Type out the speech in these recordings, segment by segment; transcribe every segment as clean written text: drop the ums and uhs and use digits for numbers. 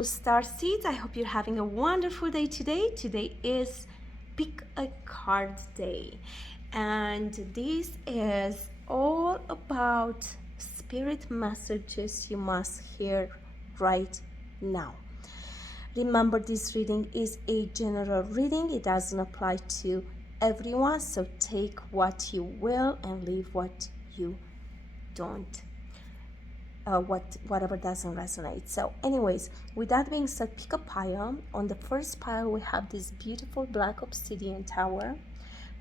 Starseeds, I hope you're having a wonderful day today. Today is Pick a Card Day, and this is all about spirit messages you must hear right now. Remember, this reading is a general reading, it doesn't apply to everyone, so take what you will and leave what you don't. Whatever doesn't resonate. So anyways, with that being said, pick a pile. On the first pile we have this beautiful black obsidian tower.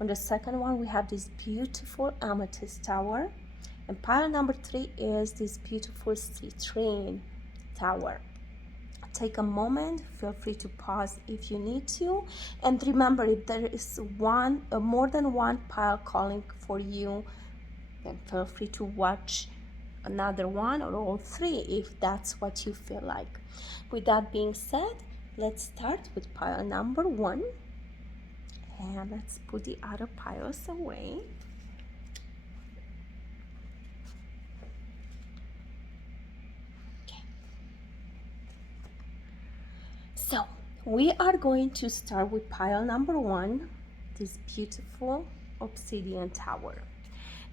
On the second one we have this beautiful amethyst tower, and pile number 3 is this beautiful citrine tower. Take a moment, feel free to pause if you need to, and remember, if there is more than one pile calling for you, then feel free to watch another one or all 3 if that's what you feel like. With that being said, let's start with pile number 1, and let's put the other piles away. Okay. So we are going to start with pile number 1, this beautiful obsidian tower.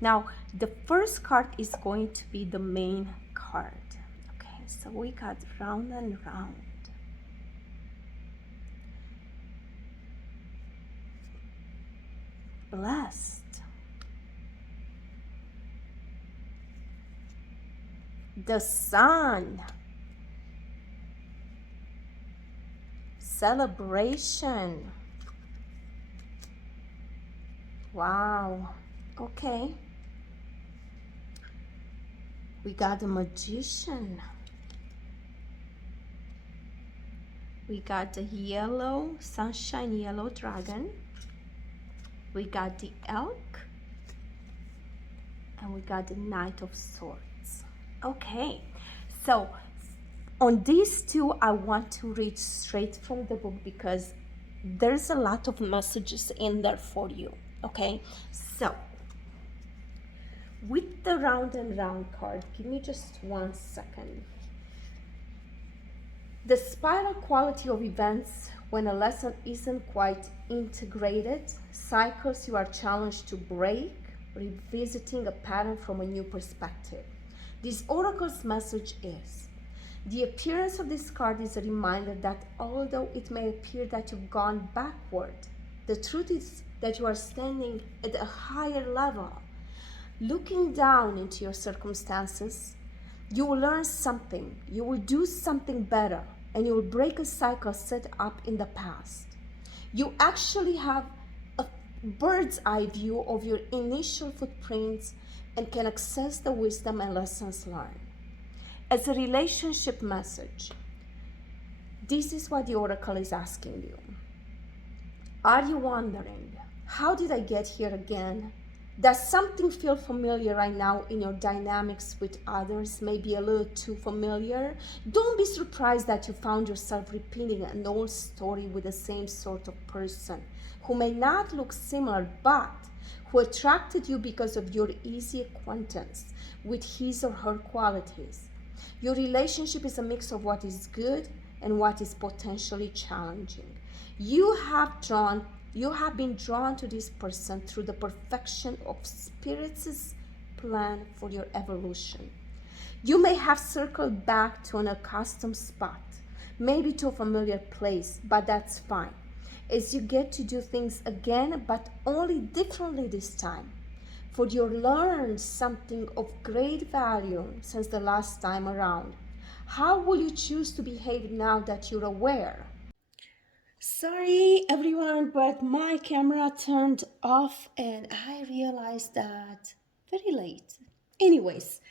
Now, the first card is going to be the main card. Okay, so we got round and round. Blessed. The sun. Celebration. Wow. Okay. We got the magician. We got the yellow, sunshine yellow dragon. We got the elk. And we got the knight of swords. Okay, so on these 2, I want to read straight from the book because there's a lot of messages in there for you. Okay, so with the round and round card, give me just 1 second. The spiral quality of events when a lesson isn't quite integrated, cycles you are challenged to break, revisiting a pattern from a new perspective. This oracle's message is, the appearance of this card is a reminder that although it may appear that you've gone backward, the truth is that you are standing at a higher level. Looking down into your circumstances, you will learn something, you will do something better, and you will break a cycle set up in the past. You actually have a bird's eye view of your initial footprints and can access the wisdom and lessons learned. As a relationship message, this is what the oracle is asking you. Are you wondering, how did I get here again? Does something feel familiar right now in your dynamics with others? Maybe a little too familiar? Don't be surprised that you found yourself repeating an old story with the same sort of person who may not look similar, but who attracted you because of your easy acquaintance with his or her qualities. Your relationship is a mix of what is good and what is potentially challenging. You have been drawn to this person through the perfection of Spirit's plan for your evolution. You may have circled back to an accustomed spot, maybe to a familiar place, but that's fine, as you get to do things again, but only differently this time. For you learned something of great value since the last time around. How will you choose to behave now that you're aware? Sorry everyone, but my camera turned off and I realized that very late. Anyways,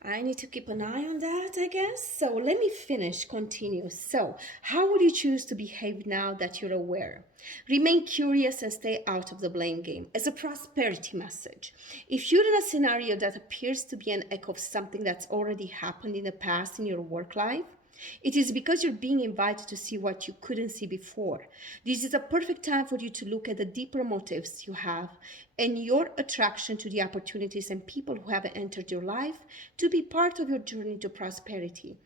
I need to keep an eye on that, I guess. So let me continue. So, how would you choose to behave now that you're aware? Remain curious and stay out of the blame game. As a prosperity message, if you're in a scenario that appears to be an echo of something that's already happened in the past in your work life, it is because you're being invited to see what you couldn't see before. This is a perfect time for you to look at the deeper motives you have and your attraction to the opportunities and people who have entered your life to be part of your journey to prosperity.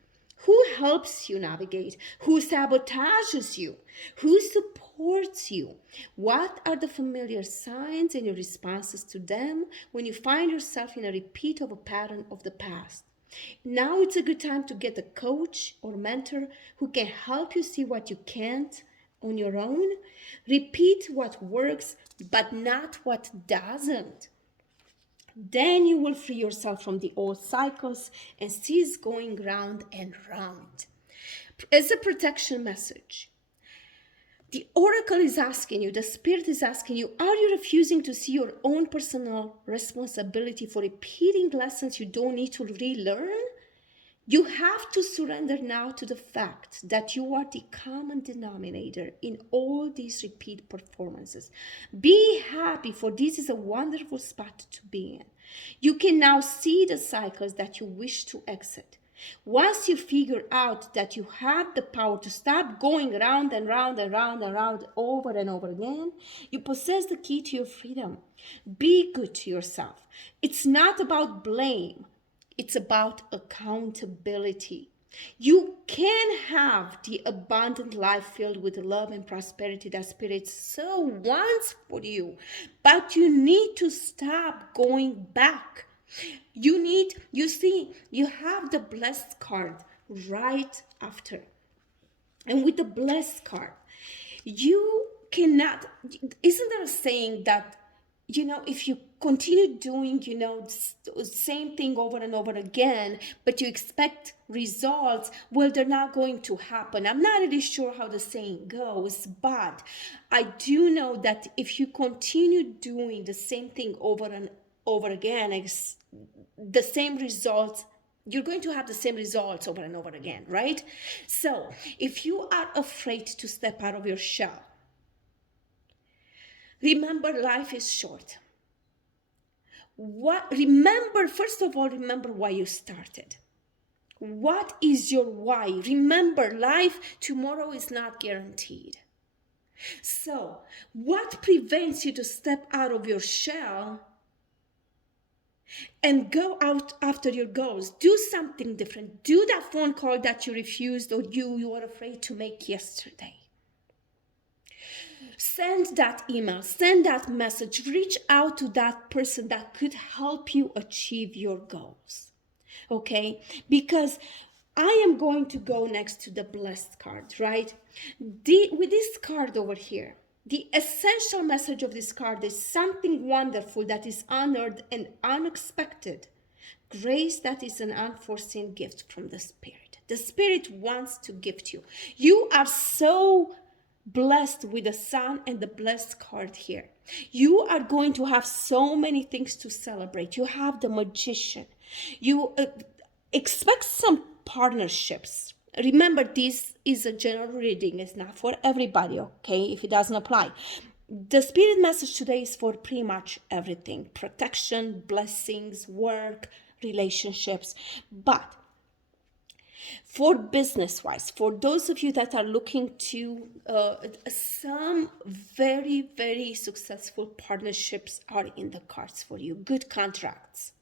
Who helps you navigate? Who sabotages you? Who supports you? What are the familiar signs and your responses to them when you find yourself in a repeat of a pattern of the past? Now it's a good time to get a coach or mentor who can help you see what you can't on your own. Repeat what works, but not what doesn't. Then you will free yourself from the old cycles and cease going round and round. As a protection message, the oracle is asking you, the spirit is asking you, are you refusing to see your own personal responsibility for repeating lessons you don't need to relearn? You have to surrender now to the fact that you are the common denominator in all these repeat performances. Be happy, for this is a wonderful spot to be in. You can now see the cycles that you wish to exit. Once you figure out that you have the power to stop going round and round and round and round over and over again, you possess the key to your freedom. Be good to yourself. It's not about blame. It's about accountability. You can have the abundant life filled with love and prosperity that Spirit so wants for you, but you need to stop going back. You see, you have the blessed card right after. And with the blessed card, you cannot, isn't there a saying that, if you continue doing, the same thing over and over again, but you expect results, well, they're not going to happen. I'm not really sure how the saying goes, but I do know that if you continue doing the same thing over and over again, the same results, you're going to have the same results over and over again, right? So if you are afraid to step out of your shell, remember, life is short. First of all, remember why you started. What is your why? Remember, tomorrow is not guaranteed. So, what prevents you to step out of your shell and go out after your goals? Do something different. Do that phone call that you refused or you were afraid to make yesterday. Send that email, send that message, reach out to that person that could help you achieve your goals, okay? Because I am going to go next to the blessed card, right? With this card over here, the essential message of this card is something wonderful that is honored and unexpected. Grace that is an unforeseen gift from the Spirit. The Spirit wants to gift you. You are so blessed with the sun and the blessed card here. You are going to have so many things to celebrate. You have the Magician. You expect some partnerships. Remember, this is a general reading. It's not for everybody, okay, if it doesn't apply. The Spirit message today is for pretty much everything. Protection, blessings, work, relationships. But for business-wise, for those of you that are looking to some very, very successful partnerships are in the cards for you. Good contracts,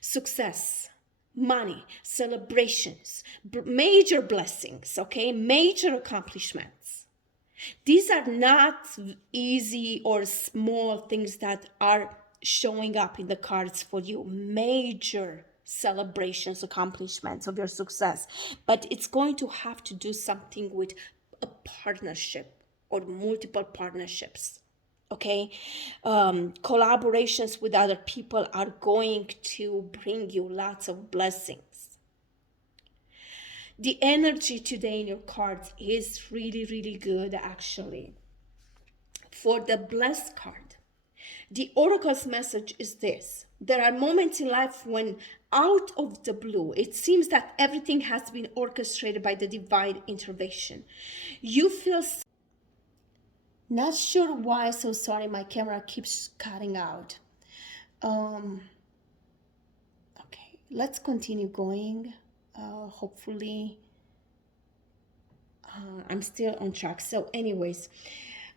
success, money, celebrations, major blessings, okay, major accomplishments. These are not easy or small things that are showing up in the cards for you. Major celebrations, accomplishments of your success, but it's going to have to do something with a partnership or multiple partnerships, okay? Collaborations with other people are going to bring you lots of blessings. The energy today in your cards is really, really good, actually. For the blessed card, the oracle's message is this: there are moments in life when, out of the blue, it seems that everything has been orchestrated by the divine intervention. You feel not sure why, so sorry, my camera keeps cutting out. Okay, let's continue going. Hopefully, I'm still on track. So anyways,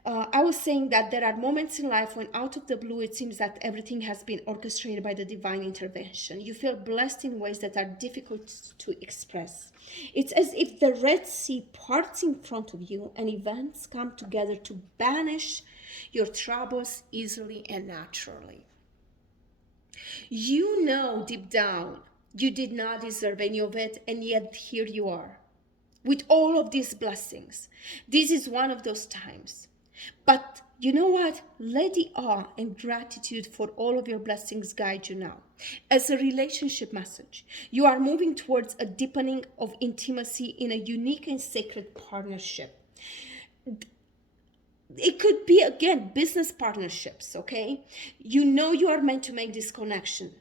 I was saying that there are moments in life when out of the blue it seems that everything has been orchestrated by the divine intervention. You feel blessed in ways that are difficult to express. It's as if the Red Sea parts in front of you and events come together to banish your troubles easily and naturally. You know deep down you did not deserve any of it, and yet here you are with all of these blessings. This is one of those times. But you know what? Let the awe and gratitude for all of your blessings guide you now. As a relationship message, you are moving towards a deepening of intimacy in a unique and sacred partnership. It could be, again, business partnerships, okay? You know you are meant to make this connection.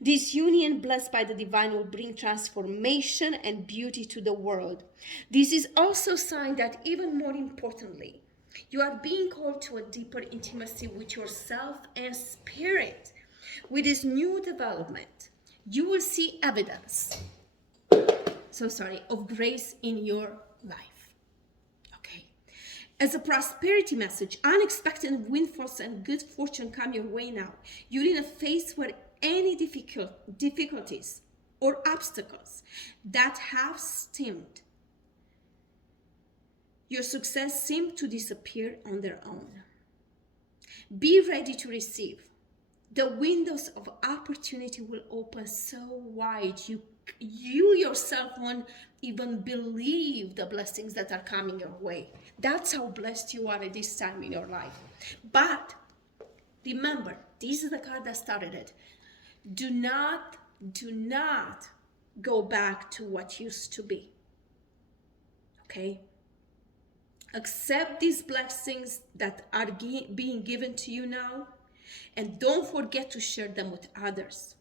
This union, blessed by the divine, will bring transformation and beauty to the world. This is also a sign that, even more importantly, you are being called to a deeper intimacy with yourself and spirit. With this new development, you will see evidence, of grace in your life. Okay. As a prosperity message, unexpected windfalls and good fortune come your way now. You're in a phase where any difficulties or obstacles that have stemmed your success seem to disappear on their own. Be ready to receive. The windows of opportunity will open so wide you yourself won't even believe the blessings that are coming your way. That's how blessed you are at this time in your life. But remember, this is the card that started it. Do not go back to what used to be. Okay? Accept these blessings that are being given to you now, and don't forget to share them with others.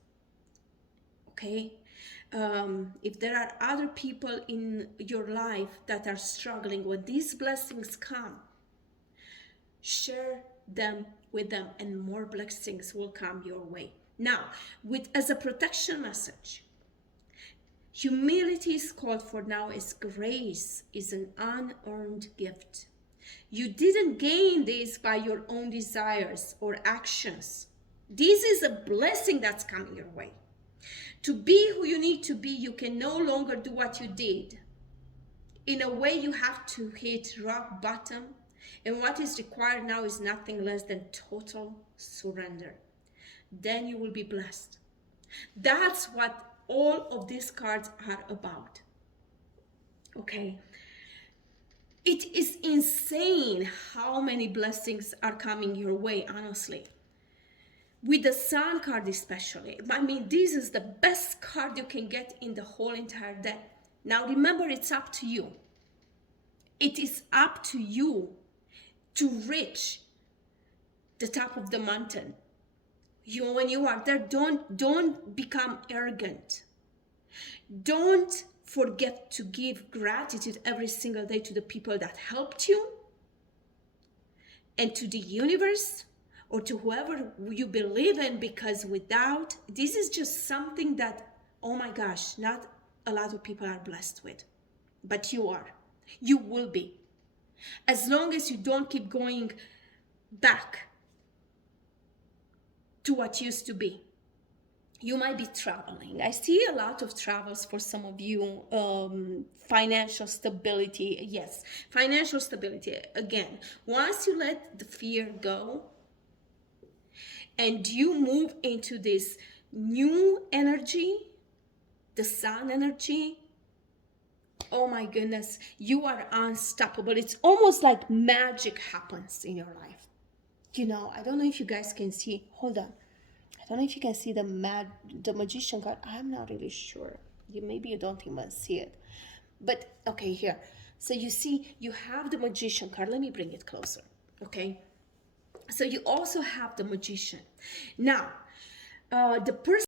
Okay? If there are other people in your life that are struggling, when these blessings come, share them with them, and more blessings will come your way. Now, as a protection message, humility is called for now, as grace is an unearned gift. You didn't gain this by your own desires or actions. This is a blessing that's coming your way. To be who you need to be, you can no longer do what you did. In a way, you have to hit rock bottom, and what is required now is nothing less than total surrender. Then you will be blessed. That's what all of these cards are about. Okay? It is insane how many blessings are coming your way, honestly. With the Sun card especially. I mean, this is the best card you can get in the whole entire deck. Now remember, it's up to you. It is up to you to reach the top of the mountain. When you are there, don't become arrogant. Don't forget to give gratitude every single day to the people that helped you, and to the universe, or to whoever you believe in, because without, this is just something that, oh my gosh, not a lot of people are blessed with. But you are. You will be. As long as you don't keep going back to what used to be. You might be traveling. I see a lot of travels for some of you. Financial stability. Yes, financial stability. Again, once you let the fear go and you move into this new energy, the Sun energy, oh my goodness, you are unstoppable. It's almost like magic happens in your life. You know, I don't know if you guys can see. Hold on. I don't know if you can see the magician card. I'm not really sure. Maybe you don't even see it. But okay, here. So you see, you have the magician card. Let me bring it closer. Okay. So you also have the magician. Now, the person.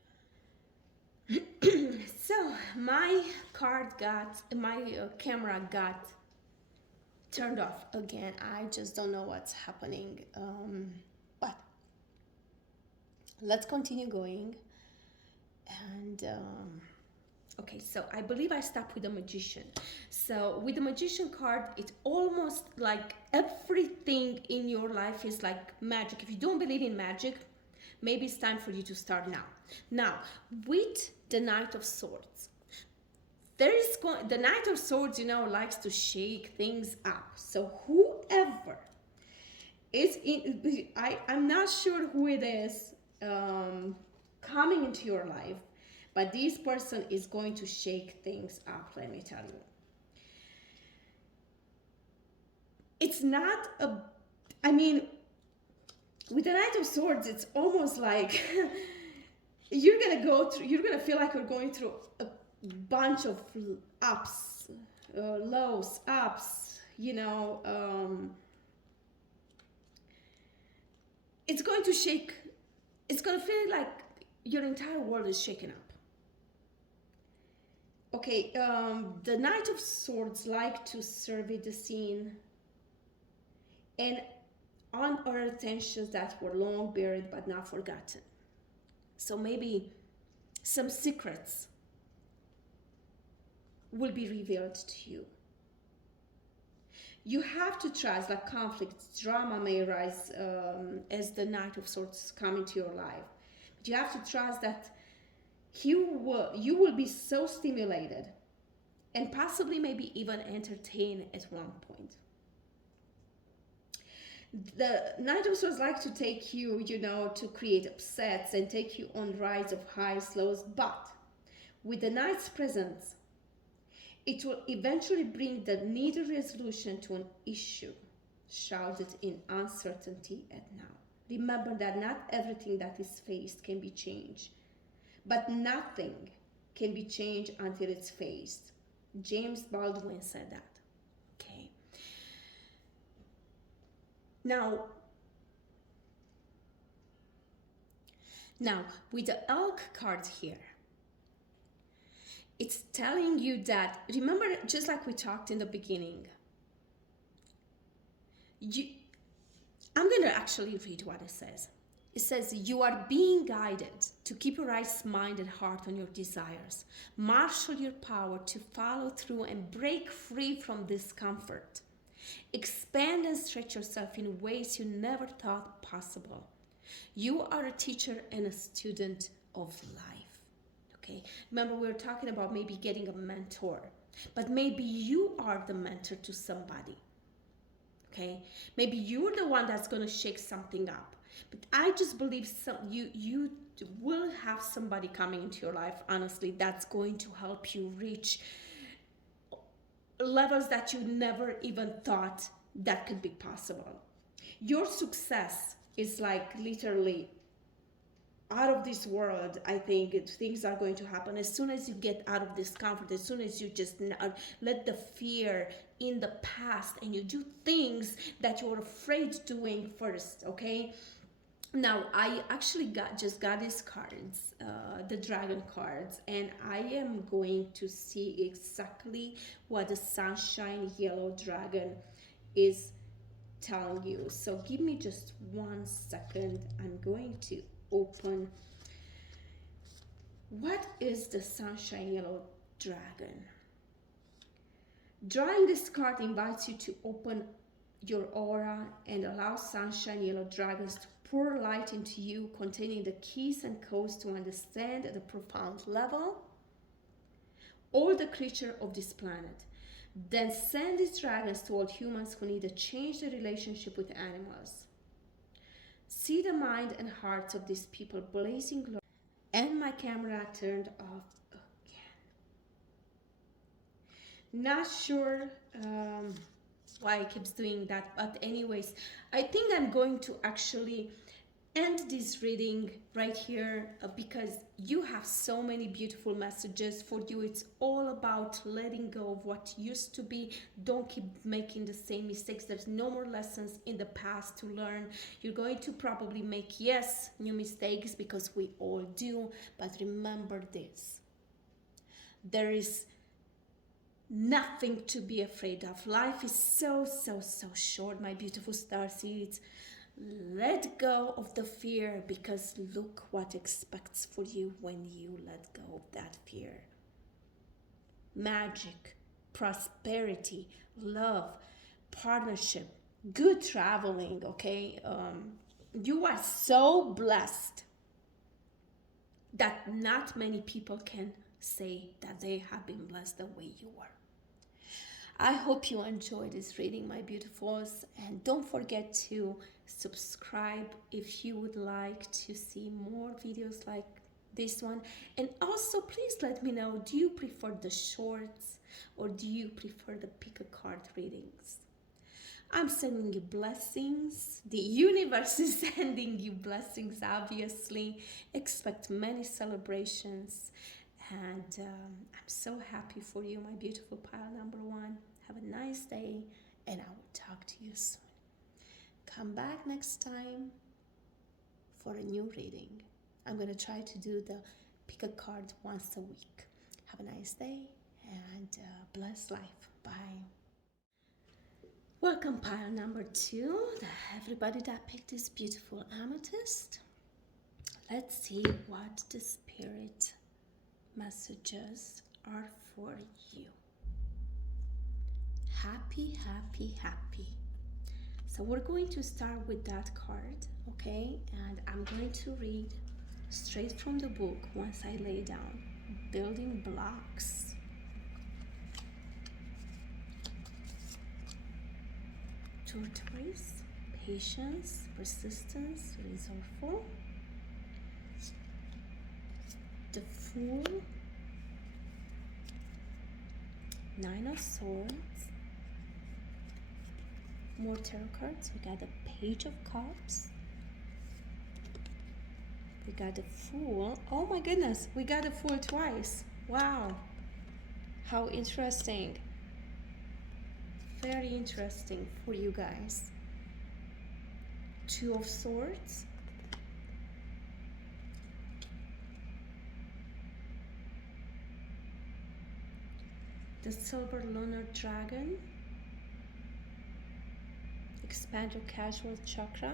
So my camera got turned off again. I just don't know what's happening. But let's continue going. And Okay, so I believe I stopped with the Magician. So with the Magician card, it's almost like everything in your life is like magic. If you don't believe in magic, maybe it's time for you to start now. Now, with the Knight of Swords, the Knight of Swords, likes to shake things up. So whoever is in, I'm not sure who it is coming into your life, but this person is going to shake things up, let me tell you. It's not with the Knight of Swords, it's almost like you're gonna feel like you're going through a bunch of ups, lows, ups, it's going to feel like your entire world is shaken up. Okay, the Knight of Swords like to survey the scene and unearth tensions that were long buried but not forgotten. So maybe some secrets will be revealed to you. You have to trust that conflict, drama may arise as the Knight of Swords come into your life. But you have to trust that you will be so stimulated and possibly maybe even entertained at one point. The Knight of Swords like to take you, to create upsets and take you on rides of highs, lows, but with the Knight's presence, it will eventually bring the needed resolution to an issue shrouded in uncertainty at now. Remember that not everything that is faced can be changed, but nothing can be changed until it's faced. James Baldwin said that. Okay. Now, with the Elk card here, it's telling you that, remember, just like we talked in the beginning, I'm going to actually read what it says. It says, you are being guided to keep your eyes, mind, and heart on your desires. Marshal your power to follow through and break free from discomfort. Expand and stretch yourself in ways you never thought possible. You are a teacher and a student of life. Okay, remember we were talking about maybe getting a mentor, but maybe you are the mentor to somebody. Okay, maybe you're the one that's going to shake something up, but I just believe you will have somebody coming into your life, honestly, that's going to help you reach levels that you never even thought that could be possible. Your success is like literally out of this world. I think things are going to happen as soon as you get out of discomfort, as soon as you just let the fear in the past and you do things that you're afraid doing first. Okay, now I actually just got these cards, the dragon cards, and I am going to see exactly what the sunshine yellow dragon is telling you. So give me just 1 second. I'm going to open. What is the sunshine yellow dragon? Drawing this card invites you to open your aura and allow sunshine yellow dragons to pour light into you, containing the keys and codes to understand at a profound level all the creatures of this planet. Then send these dragons to all humans who need to change their relationship with animals. See the mind and hearts of these people blazing glory. And my camera turned off again. Not sure why it keeps doing that, but anyways, I think I'm going to actually end this reading right here because you have so many beautiful messages for you. It's all about letting go of what used to be. Don't keep making the same mistakes. There's no more lessons in the past to learn. You're going to probably make, yes, new mistakes because we all do, but remember this: there is nothing to be afraid of. Life is so short, my beautiful starseeds. Let go of the fear, because look what expects for you when you let go of that fear. magic, prosperity, love, partnership, good traveling, okay? You are so blessed that not many people can say that they have been blessed the way you are. I hope you enjoyed this reading, my beautifuls, and don't forget to subscribe if you would like to see more videos like this one. And also, please let me know, do you prefer the shorts or do you prefer the pick a card readings? I'm sending you blessings. The universe is sending you blessings, obviously. Expect many celebrations. And I'm so happy for you, my beautiful pile number one. Have a nice day, and I will talk to you soon. Come back next time for a new reading. I'm going to try to do the pick a card once a week. Have a nice day, and blessed life. Bye. Welcome, pile number two. Everybody that picked this beautiful amethyst. Let's see what the spirit messages are for you. Happy, happy, happy. So we're going to start with that card, okay? And I'm going to read straight from the book once I lay down. Building blocks. Tortoise, patience, persistence, resourceful. The Fool, Nine of Swords. More tarot cards. We got the Page of Cups. We got the Fool. Oh my goodness, we got the Fool twice. Wow, how interesting. Very interesting for you guys. Two of Swords. The Silver Lunar Dragon. Expand your casual chakra.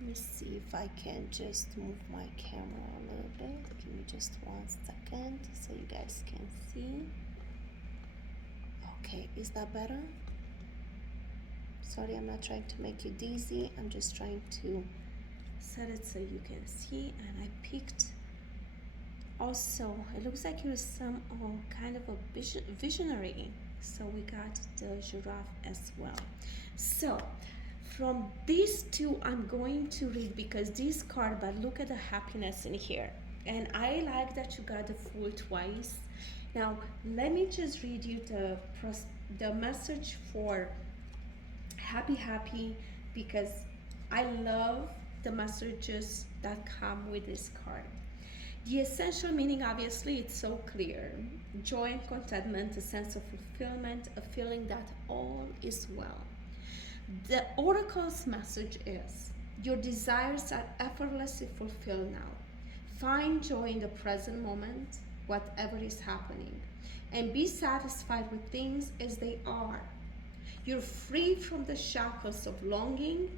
Let me see if I can just move my camera a little bit. Give me just 1 second so you guys can see. Okay, is that better? Sorry, I'm not trying to make you dizzy. I'm just trying to set it so you can see. And I picked also, it looks like you're some kind of a visionary. So we got the giraffe as well. So from these two, I'm going to read because this card, but look at the happiness in here. And I like that you got the Fool twice. Now, let me just read you the message for happy, happy, because I love the messages that come with this card. The essential meaning, obviously, it's so clear. Joy and contentment, a sense of fulfillment, a feeling that all is well. The oracle's message is, your desires are effortlessly fulfilled now. Find joy in the present moment, whatever is happening, and be satisfied with things as they are. You're free from the shackles of longing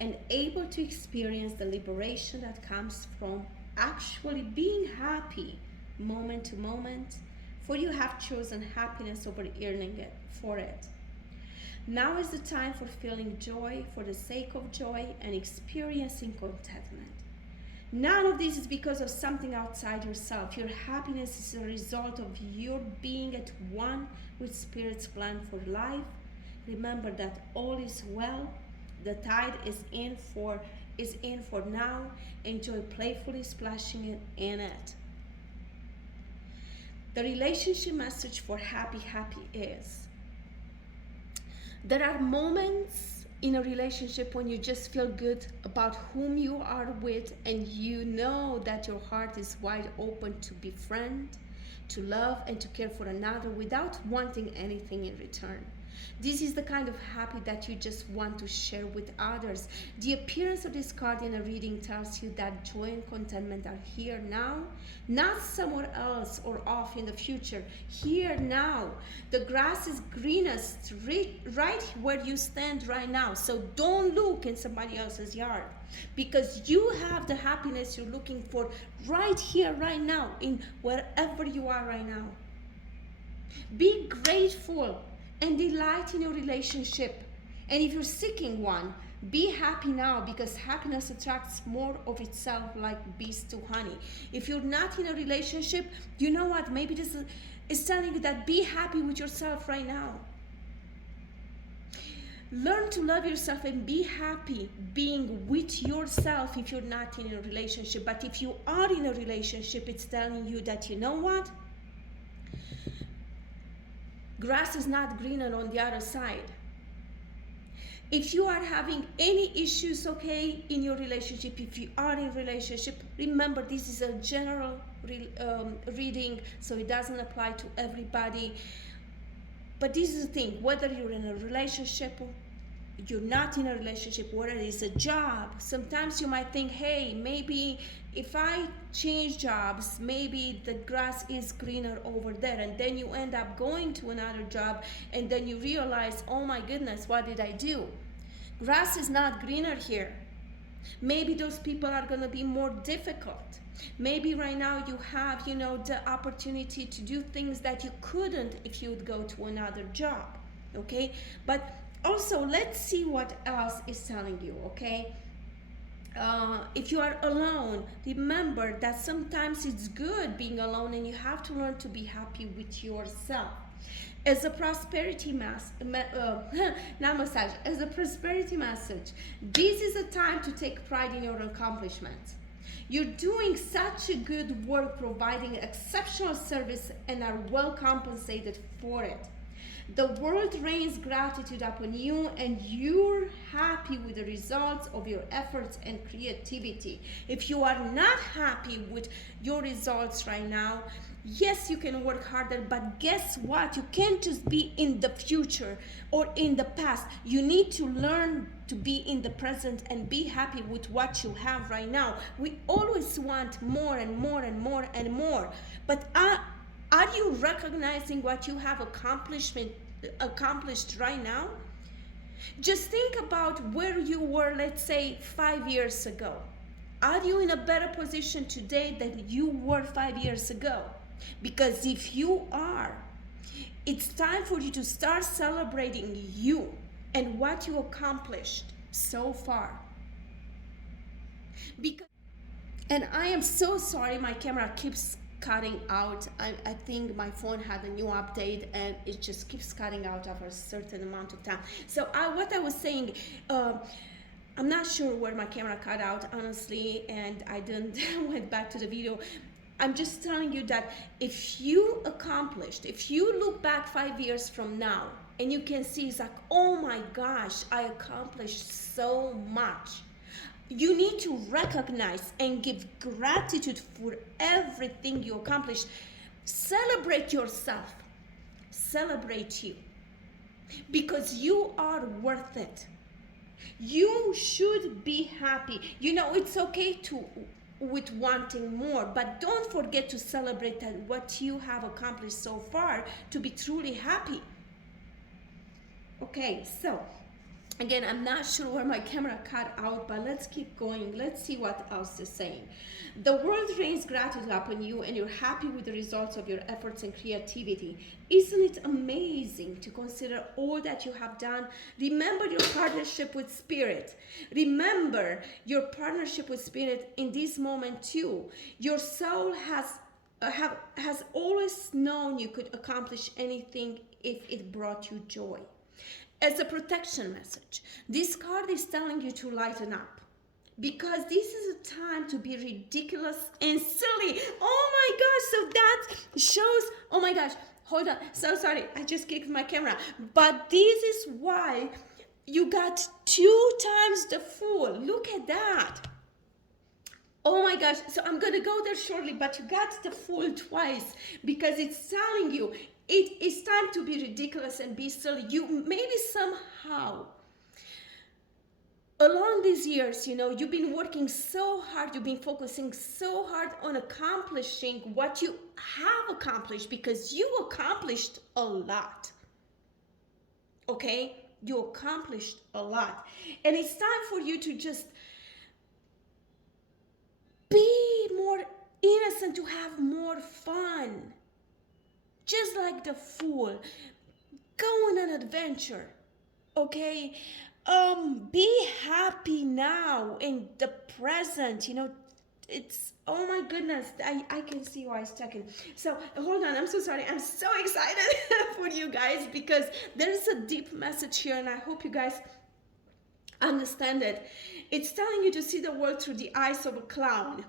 and able to experience the liberation that comes from actually being happy moment to moment, for you have chosen happiness over yearning for it. Now is the time for feeling joy for the sake of joy and experiencing contentment. None of this is because of something outside yourself. Your happiness is a result of your being at one with Spirit's plan for life. Remember that all is well. The tide is in for now. Enjoy playfully splashing in it. The relationship message for happy, happy is, there are moments in a relationship when you just feel good about whom you are with, and you know that your heart is wide open to befriend, to love, and to care for another without wanting anything in return. This is the kind of happy that you just want to share with others. The appearance of this card in a reading tells you that joy and contentment are here now, not somewhere else or off in the future. Here now. The grass is greenest right where you stand right now. So don't look in somebody else's yard, because you have the happiness you're looking for right here, right now, in wherever you are right now. Be grateful and delight in your relationship. And if you're seeking one, be happy now, because happiness attracts more of itself like bees to honey. If you're not in a relationship, you know what? Maybe this is telling you that be happy with yourself right now. Learn to love yourself and be happy being with yourself if you're not in a relationship. But if you are in a relationship, it's telling you that, you know what? Grass is not greener on the other side. If you are having any issues, okay, in your relationship, if you are in a relationship, remember this is a general reading, so it doesn't apply to everybody. But this is the thing, whether you're in a relationship, you're not in a relationship, whether it's a job, sometimes you might think, hey, maybe if I change jobs, maybe the grass is greener over there, and then you end up going to another job, and then you realize, oh my goodness, what did I do? Grass is not greener here. Maybe those people are going to be more difficult. Maybe right now you have, the opportunity to do things that you couldn't if you would go to another job, okay? But also, let's see what else is telling you, okay? If you are alone, remember that sometimes it's good being alone, and you have to learn to be happy with yourself. As a prosperity as a prosperity message, this is a time to take pride in your accomplishments. You're doing such a good work, providing exceptional service, and are well compensated for it. The world rains gratitude upon you, and you're happy with the results of your efforts and creativity. If you are not happy with your results right now, yes, you can work harder, but guess what? You can't just be in the future or in the past. You need to learn to be in the present and be happy with what you have right now. We always want more and more and more and more, but are you recognizing what you have accomplished right now? Just think about where you were, let's say, 5 years ago. Are you in a better position today than you were 5 years ago? Because if you are, it's time for you to start celebrating you and what you accomplished so far. And I am so sorry, my camera keeps cutting out. I think my phone had a new update, and it just keeps cutting out after a certain amount of time. So what I was saying, I'm not sure where my camera cut out, honestly, and I didn't went back to the video. I'm just telling you that if you look back 5 years from now, and you can see, it's like, oh my gosh, I accomplished so much. You need to recognize and give gratitude for everything you accomplished. Celebrate yourself. Celebrate you. Because you are worth it. You should be happy. It's okay with wanting more, but don't forget to celebrate what you have accomplished so far to be truly happy. Okay, so again, I'm not sure where my camera cut out, but let's keep going. Let's see what else is saying. The world rains gratitude upon you, and you're happy with the results of your efforts and creativity. Isn't it amazing to consider all that you have done? Remember your partnership with Spirit. Remember your partnership with Spirit in this moment too. Your soul has always known you could accomplish anything if it brought you joy. As a protection message, this card is telling you to lighten up, because this is a time to be ridiculous and silly. Oh my gosh, so that shows, oh my gosh, hold on, so sorry, I just kicked my camera. But this is why you got 2 times the Fool. Look at that. Oh my gosh, so I'm gonna go there shortly, but you got the Fool twice, because it's telling you, It is time to be ridiculous and be silly. You maybe somehow along these years, you've been working so hard, you've been focusing so hard on accomplishing what you have accomplished, because you accomplished a lot. Okay? You accomplished a lot. And it's time for you to just be more innocent, to have more fun. Just like the fool. Go on an adventure. Okay? Be happy now in the present. It's, oh my goodness, I can see why it's talking. So hold on, I'm so sorry. I'm so excited for you guys, because there is a deep message here, and I hope you guys understand it. It's telling you to see the world through the eyes of a clown.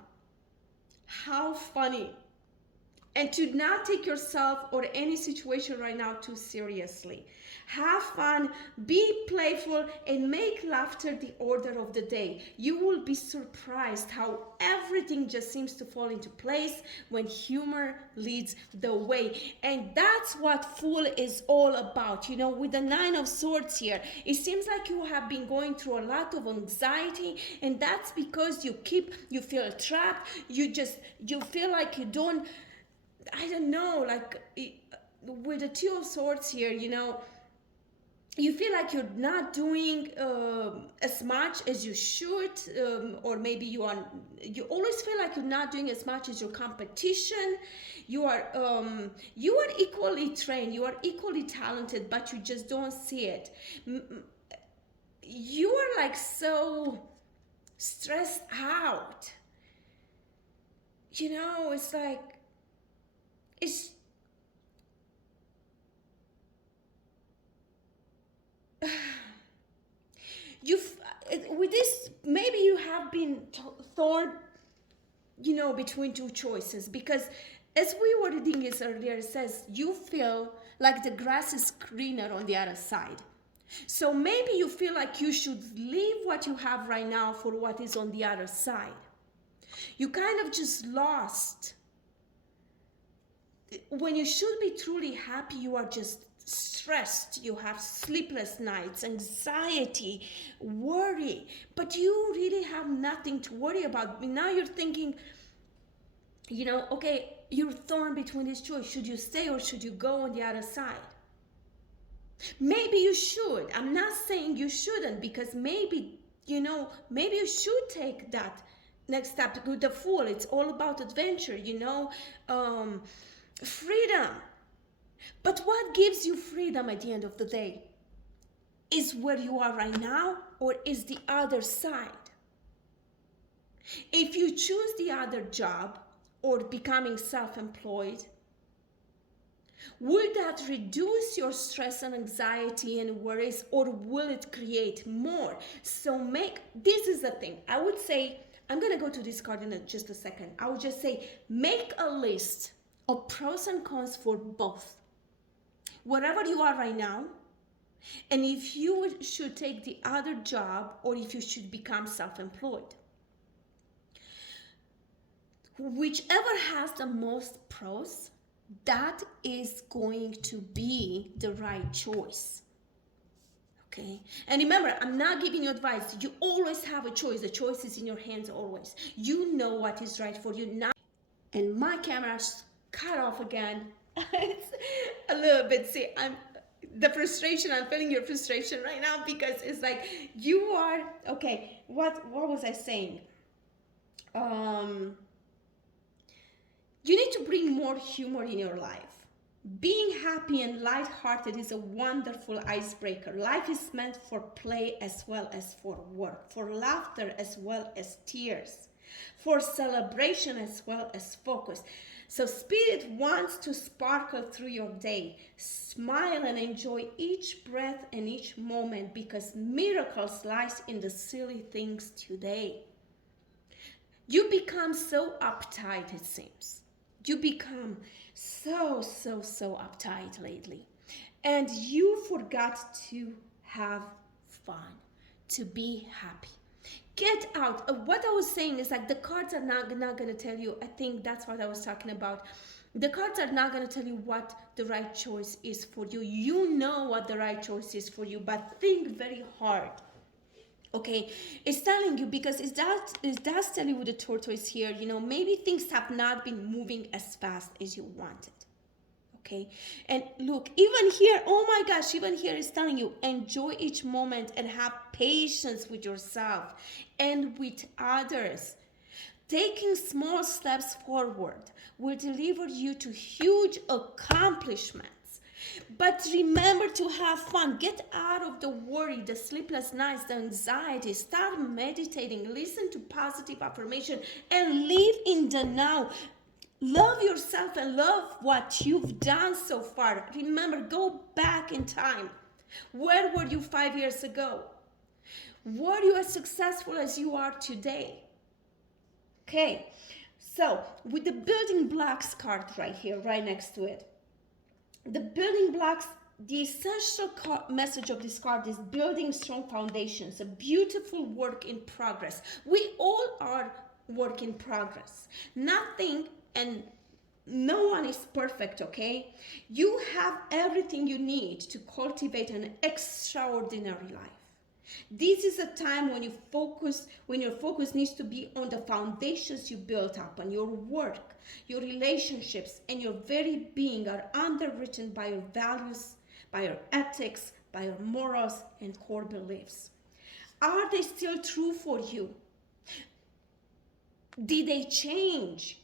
How funny. And to not take yourself or any situation right now too seriously. Have fun, be playful, and make laughter the order of the day. You will be surprised how everything just seems to fall into place when humor leads the way. And that's what Fool is all about. With the Nine of Swords here, it seems like you have been going through a lot of anxiety, and that's because you feel trapped. You feel like you don't, I don't know, like with the Two of Swords here, you feel like you're not doing as much as you should, or maybe you always feel like you're not doing as much as your competition. You are equally trained, you are equally talented, but you just don't see it. You are like so stressed out. It's like, it's with this, maybe you have been torn, between two choices, because as we were reading this earlier, it says you feel like the grass is greener on the other side. So maybe you feel like you should leave what you have right now for what is on the other side. You kind of just lost. When you should be truly happy, you are just stressed. You have sleepless nights, anxiety, worry, but you really have nothing to worry about. Now you're thinking, okay, you're torn between this choice. Should you stay or should you go on the other side? Maybe you should. I'm not saying you shouldn't, because maybe you should take that next step. With the Fool, it's all about adventure, freedom. But what gives you freedom at the end of the day? Is where you are right now, or is the other side? If you choose the other job or becoming self-employed, will that reduce your stress and anxiety and worries, or will it create more? So this is the thing. I would say, I'm going to go to this card in just a second. I would just say, make a list of pros and cons for both. Wherever you are right now, and if you should take the other job, or if you should become self-employed. Whichever has the most pros, that is going to be the right choice. Okay? And remember, I'm not giving you advice. You always have a choice. The choice is in your hands always. You know what is right for you now. And my camera's cut off again. It's a little bit, see, I'm feeling your frustration right now, because it's like you are, okay, what was I saying? You need to bring more humor in your life. Being happy and lighthearted is a wonderful icebreaker. Life is meant for play as well as for work, for laughter as well as tears, for celebration as well as focus. So Spirit wants to sparkle through your day. Smile and enjoy each breath and each moment, because miracles lies in the silly things today. You become so uptight, it seems. You become so uptight lately. And you forgot to have fun, to be happy. Get out. What I was saying is like the cards are not going to tell you. I think that's what I was talking about. The cards are not going to tell you what the right choice is for you. You know what the right choice is for you, but think very hard. Okay, it's telling you, because it does tell you with the tortoise here, maybe things have not been moving as fast as you wanted. Okay, and look, even here, oh my gosh, even here is telling you, enjoy each moment and have patience with yourself and with others. Taking small steps forward will deliver you to huge accomplishments. But remember to have fun. Get out of the worry, the sleepless nights, the anxiety. Start meditating. Listen to positive affirmation and live in the now. Love yourself and love what you've done so far. Remember, go back in time. Where were you 5 years ago? Were you as successful as you are today? Okay, so with the building blocks card right here, right next to it, the building blocks, the essential message of this card is building strong foundations, a beautiful work in progress. We all are work in progress. Nothing and no one is perfect, okay? You have everything you need to cultivate an extraordinary life. This is a time when your focus needs to be on the foundations you built up, on your work, your relationships, and your very being are underwritten by your values, by your ethics, by your morals and core beliefs. Are they still true for you? Did they change?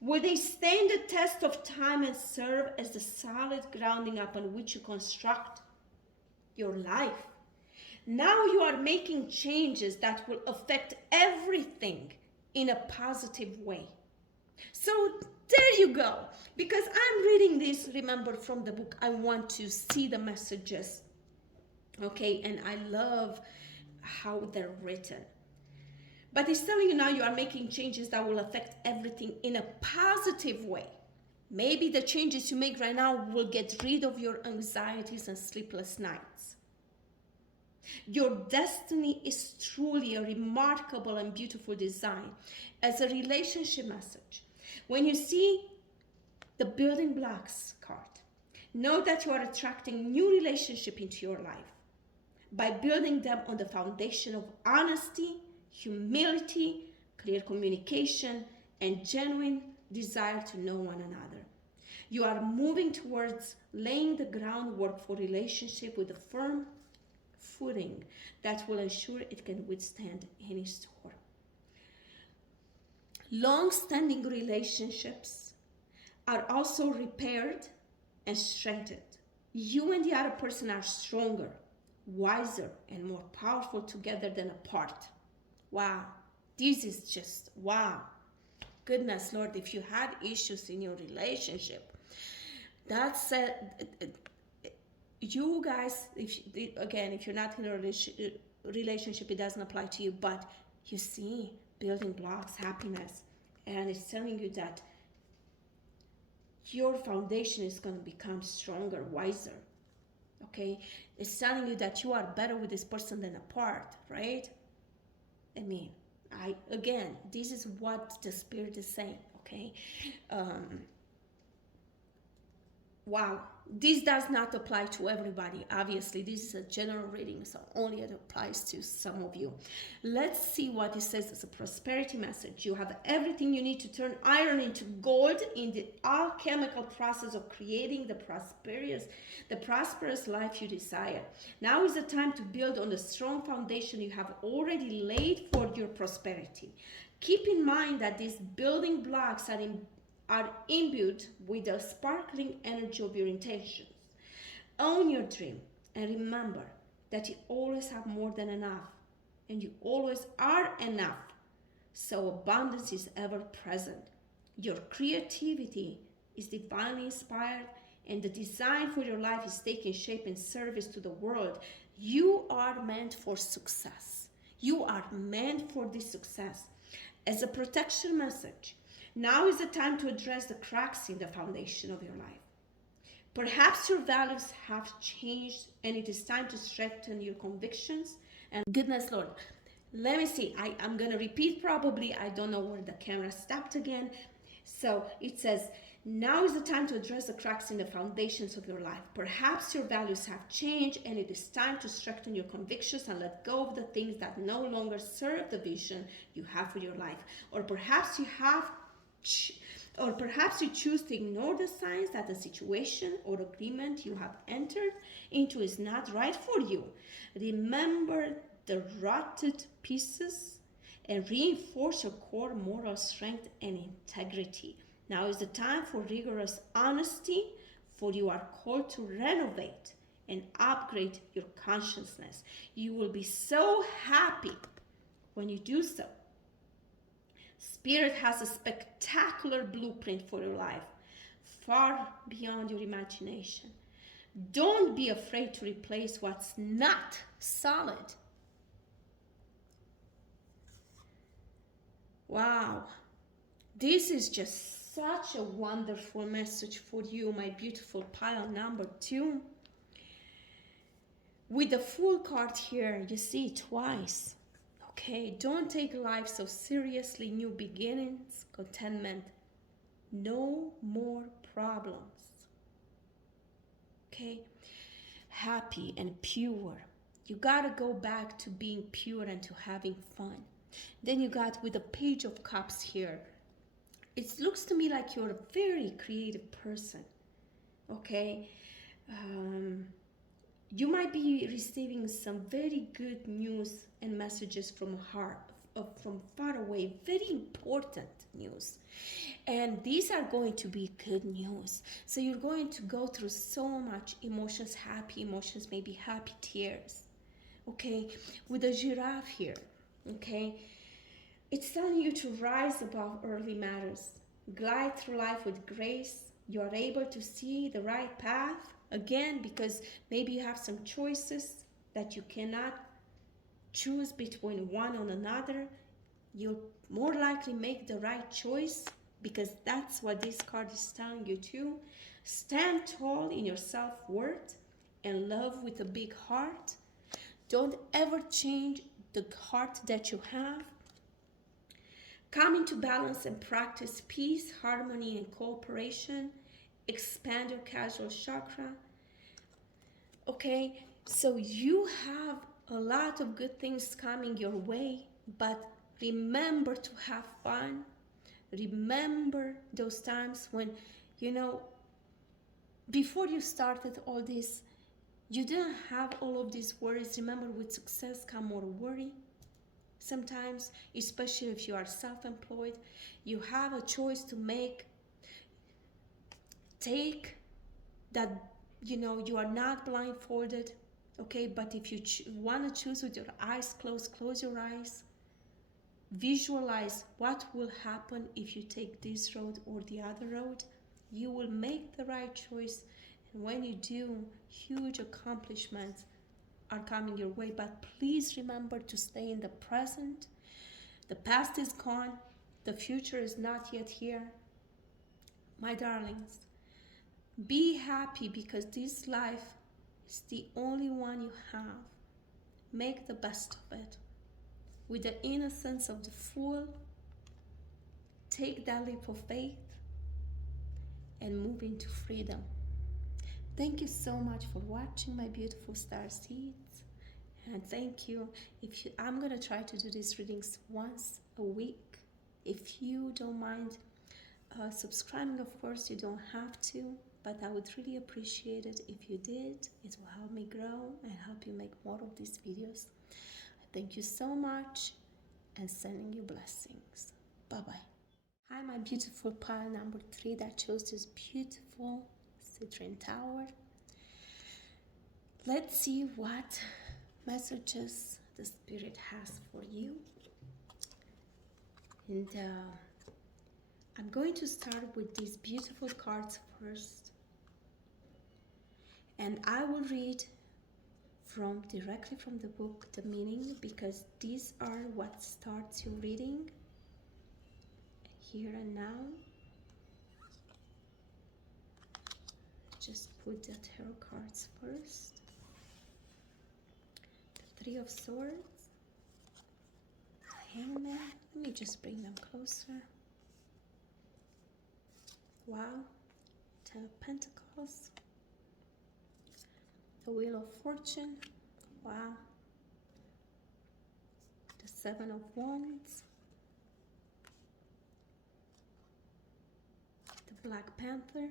Will they stand the test of time and serve as the solid grounding upon which you construct your life? Now you are making changes that will affect everything in a positive way. So there you go. Because I'm reading this, remember, from the book, I want to see the messages. Okay, and I love how they're written. But it's telling you now you are making changes that will affect everything in a positive way. Maybe the changes you make right now will get rid of your anxieties and sleepless nights. Your destiny is truly a remarkable and beautiful design. As a relationship message, when you see the building blocks card, know that you are attracting new relationship into your life by building them on the foundation of honesty, humility, clear communication, and genuine desire to know one another. You are moving towards laying the groundwork for relationship with a firm footing that will ensure it can withstand any storm. Long-standing relationships are also repaired and strengthened. You and the other person are stronger, wiser, and more powerful together than apart. Wow, this is just wow. Goodness, Lord, if you had issues in your relationship, that's you guys, if you're not in a relationship, it doesn't apply to you, but you see building blocks, happiness, and it's telling you that your foundation is going to become stronger, wiser. Okay, it's telling you that you are better with this person than apart, right? I mean, this is what the Spirit is saying, okay? Wow, this does not apply to everybody. Obviously, this is a general reading, so only it applies to some of you. Let's see what it says as a prosperity message. You have everything you need to turn iron into gold in the alchemical process of creating the prosperous life you desire. Now is the time to build on the strong foundation you have already laid for your prosperity. Keep in mind that these building blocks are imbued with the sparkling energy of your intentions. Own your dream and remember that you always have more than enough and you always are enough. So abundance is ever present. Your creativity is divinely inspired and the design for your life is taking shape in service to the world. You are meant for success. You are meant for this success. As a protection message, now is the time to address the cracks in the foundation of your life. Perhaps your values have changed and it is time to strengthen your convictions. And goodness, Lord, let me see. I'm going to repeat probably. I don't know where the camera stopped again. So it says, now is the time to address the cracks in the foundations of your life. Perhaps your values have changed and it is time to strengthen your convictions and let go of the things that no longer serve the vision you have for your life. Or perhaps you choose to ignore the signs that the situation or agreement you have entered into is not right for you. Remember the rotted pieces and reinforce your core moral strength and integrity. Now is the time for rigorous honesty, for you are called to renovate and upgrade your consciousness. You will be so happy when you do so. Spirit has a spectacular blueprint for your life, far beyond your imagination. Don't be afraid to replace what's not solid. Wow, this is just such a wonderful message for you, my beautiful pile number 2. With the Fool card here, you see it twice. Okay, don't take life so seriously. New beginnings, contentment, no more problems. Okay, happy and pure. You gotta go back to being pure and to having fun. Then you got with the Page of Cups here. It looks to me like you're a very creative person. Okay, you might be receiving some very good news and messages from far away, very important news. And these are going to be good news. So you're going to go through so much emotions, happy emotions, maybe happy tears. Okay, with the giraffe here, okay, it's telling you to rise above earthly matters, glide through life with grace. You are able to see the right path. Again, because maybe you have some choices that you cannot choose between one or another. You'll more likely make the right choice because that's what this card is telling you too. Stand tall in your self-worth and love with a big heart. Don't ever change the heart that you have. Come into balance and practice peace, harmony, and cooperation. Expand your casual chakra. Okay, so you have a lot of good things coming your way, but remember to have fun. Remember those times when, before you started all this, you didn't have all of these worries. Remember, with success come more worry. Sometimes, especially if you are self-employed, you have a choice to make. Take that, you are not blindfolded, okay? But if you want to choose with your eyes closed, close your eyes. Visualize what will happen if you take this road or the other road. You will make the right choice. And when you do, huge accomplishments are coming your way. But please remember to stay in the present. The past is gone. The future is not yet here. My darlings, be happy because this life is the only one you have. Make the best of it. With the innocence of the fool, take that leap of faith and move into freedom. Thank you so much for watching, my beautiful star seeds. And thank you. I'm going to try to do these readings once a week. If you don't mind subscribing, of course, you don't have to. But I would really appreciate it if you did. It will help me grow and help you make more of these videos. Thank you so much and sending you blessings. Bye-bye. Hi, my beautiful pile number 3 that chose this beautiful citrine tower. Let's see what messages the Spirit has for you. And I'm going to start with these beautiful cards first. And I will read directly from the book the meaning, because these are what starts your reading here and now. Just put the tarot cards first. The Three of Swords, the Hangman. Let me just bring them closer. Wow. 10 of Pentacles. The Wheel of Fortune. Wow. The 7 of Wands. The Black Panther.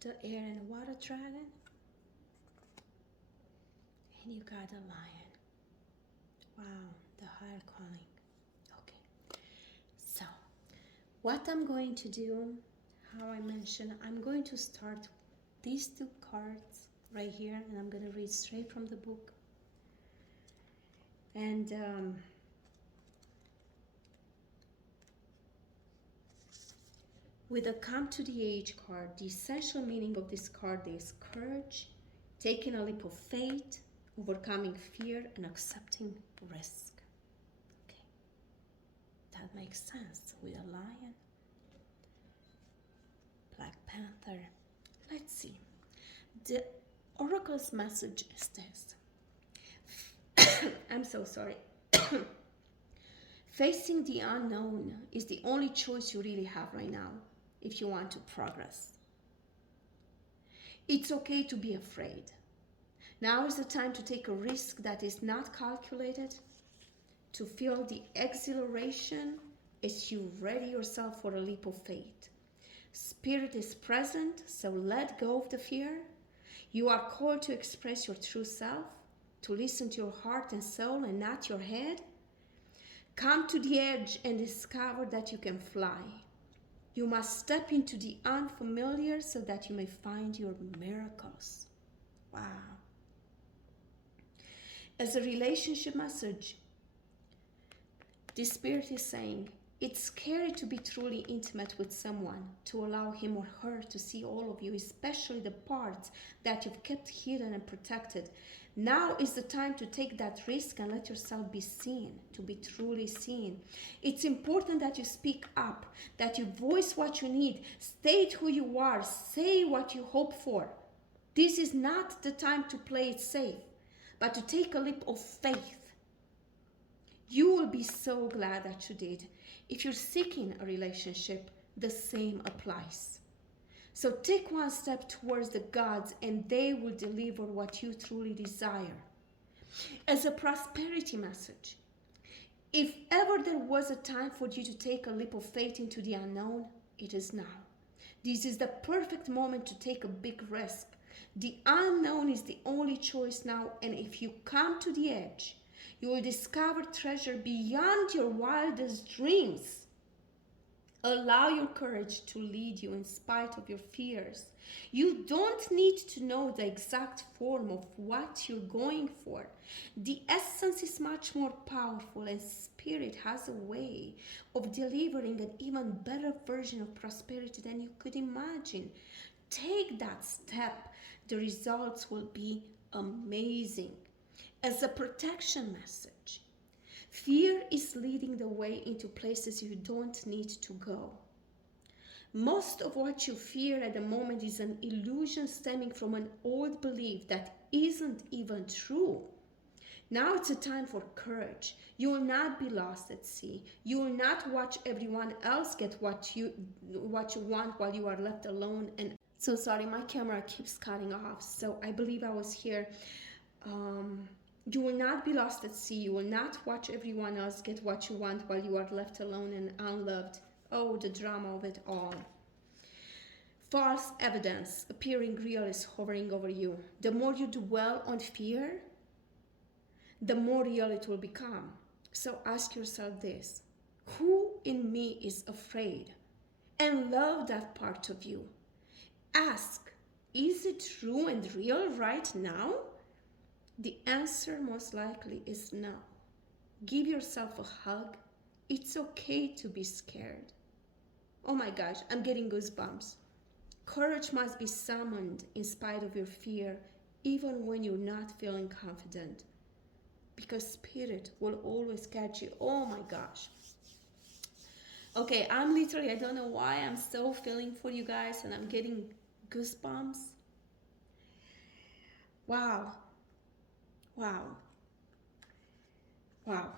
The Air and Water Dragon. And you got a Lion. Wow, the Higher Calling. Okay. So, what I'm going to do, how I mentioned, I'm going to start these two cards right here, and I'm going to read straight from the book. And with the Come to the Age card, the essential meaning of this card is courage, taking a leap of faith, overcoming fear, and accepting risk. Okay, that makes sense with a lion, Black Panther. Let's see. The oracle's message is this. I'm so sorry. Facing the unknown is the only choice you really have right now if you want to progress. It's okay to be afraid. Now is the time to take a risk that is not calculated, to feel the exhilaration as you ready yourself for a leap of faith. Spirit is present, so let go of the fear. You are called to express your true self, to listen to your heart and soul and not your head. Come to the edge and discover that you can fly. You must step into the unfamiliar so that you may find your miracles. Wow. As a relationship message, the Spirit is saying, it's scary to be truly intimate with someone, to allow him or her to see all of you, especially the parts that you've kept hidden and protected. Now is the time to take that risk and let yourself be seen, to be truly seen. It's important that you speak up, that you voice what you need, state who you are, say what you hope for. This is not the time to play it safe, but to take a leap of faith. You will be so glad that you did. If you're seeking a relationship, the same applies. So take one step towards the gods and they will deliver what you truly desire. As a prosperity message, if ever there was a time for you to take a leap of faith into the unknown, it is now. This is the perfect moment to take a big risk. The unknown is the only choice now, and if you come to the edge, you will discover treasure beyond your wildest dreams. Allow your courage to lead you in spite of your fears. You don't need to know the exact form of what you're going for. The essence is much more powerful, and Spirit has a way of delivering an even better version of prosperity than you could imagine. Take that step. The results will be amazing. As a protection message, fear is leading the way into places you don't need to go. Most of what you fear at the moment is an illusion stemming from an old belief that isn't even true. Now it's a time for courage. You will not be lost at sea. You will not watch everyone else get what you want while you are left alone. And so sorry, my camera keeps cutting off. So I believe I was here. You will not be lost at sea. You will not watch everyone else get what you want while you are left alone and unloved. Oh, the drama of it all. False evidence appearing real is hovering over you. The more you dwell on fear, the more real it will become. So ask yourself this: who in me is afraid? And love that part of you. Ask, is it true and real right now? The answer most likely is no. Give yourself a hug. It's okay to be scared. Oh my gosh, I'm getting goosebumps. Courage must be summoned in spite of your fear, even when you're not feeling confident. Because Spirit will always catch you. Oh my gosh. Okay, I don't know why I'm so feeling for you guys and I'm getting goosebumps. Wow. Wow. Wow.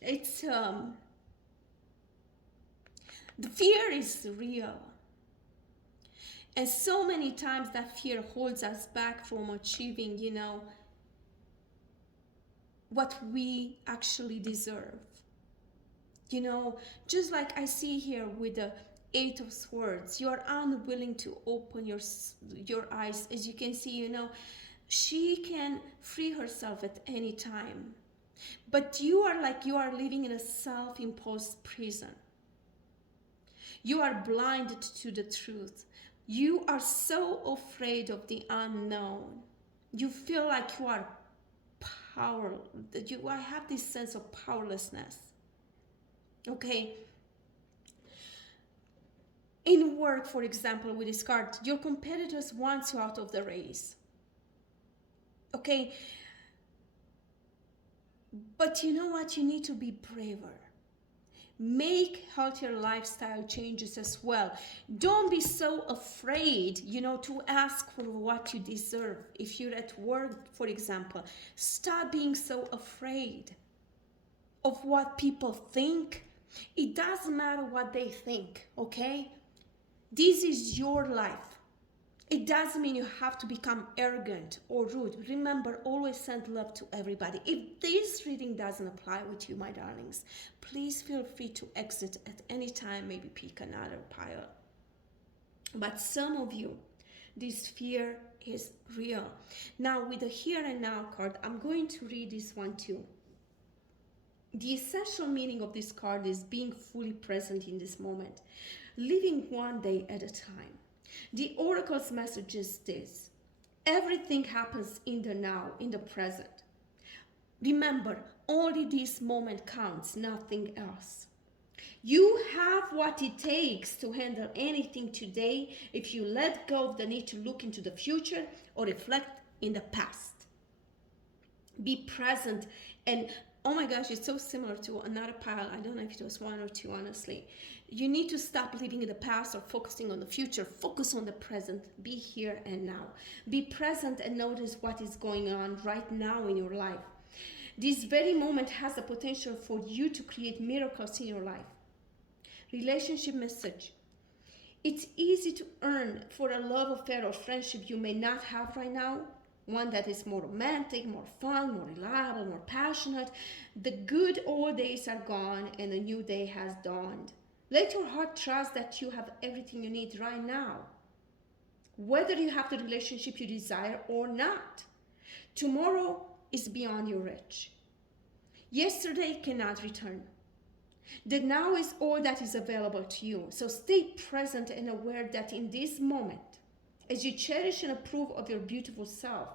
It's the fear is real, and so many times that fear holds us back from achieving, what we actually deserve. Just like I see here with the Eight of Swords, you are unwilling to open your eyes. As you can see, she can free herself at any time, but you are living in a self-imposed prison. You are blinded to the truth. You are so afraid of the unknown. You feel like you are power. I have this sense of powerlessness. Okay. In work, for example, with this card, your competitors want you out of the race. Okay. But you know what? You need to be braver. Make healthier lifestyle changes as well. Don't be so afraid, to ask for what you deserve. If you're at work, for example, stop being so afraid of what people think. It doesn't matter what they think, okay? This is your life. It doesn't mean you have to become arrogant or rude. Remember, always send love to everybody. If this reading doesn't apply with you, my darlings, please feel free to exit at any time, maybe pick another pile. But some of you, this fear is real. Now, with the Here and Now card, I'm going to read this one too. The essential meaning of this card is being fully present in this moment, living one day at a time. The oracle's message is this: everything happens in the now, in the present. Remember, only this moment counts, nothing else. You have what it takes to handle anything today if you let go of the need to look into the future or reflect in the past. Be present. And oh my gosh, it's so similar to another pile. I don't know if it was one or two, honestly. You need to stop living in the past or focusing on the future. Focus on the present. Be here and now. Be present and notice what is going on right now in your life. This very moment has the potential for you to create miracles in your life. Relationship message. It's easy to earn for a love affair or friendship you may not have right now. One that is more romantic, more fun, more reliable, more passionate. The good old days are gone and a new day has dawned. Let your heart trust that you have everything you need right now, whether you have the relationship you desire or not. Tomorrow is beyond your reach. Yesterday cannot return. The now is all that is available to you. So stay present and aware that in this moment, as you cherish and approve of your beautiful self,